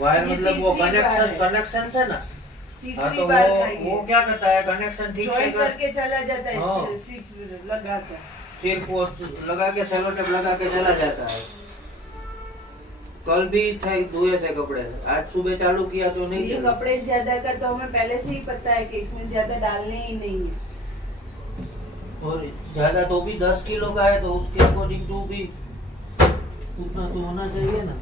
Wire ये मतलब वो तीसरी बार कनेक्शन है। कनेक्शन से ना। हाँ, तीसरी तो बार वो खाएंगे। क्या करता है, कनेक्शन ठीक से ज्वाइन करके चला जाता है, हाँ। सिर्फ लगाता है। सिर्फ वो लगा के सेलो टेप लगा के चला जाता है। कल भी थे धोए थे कपड़े, आज सुबह चालू किया तो नहीं ये चला। कपड़े ज्यादा का तो हमें पहले से ही पता है कि इसमें ज्यादा डालने ही नहीं है। और ज्यादा तो भी 10 किलो का है तो उसके अकॉर्डिंग टू भी उतना तो होना चाहिए ना।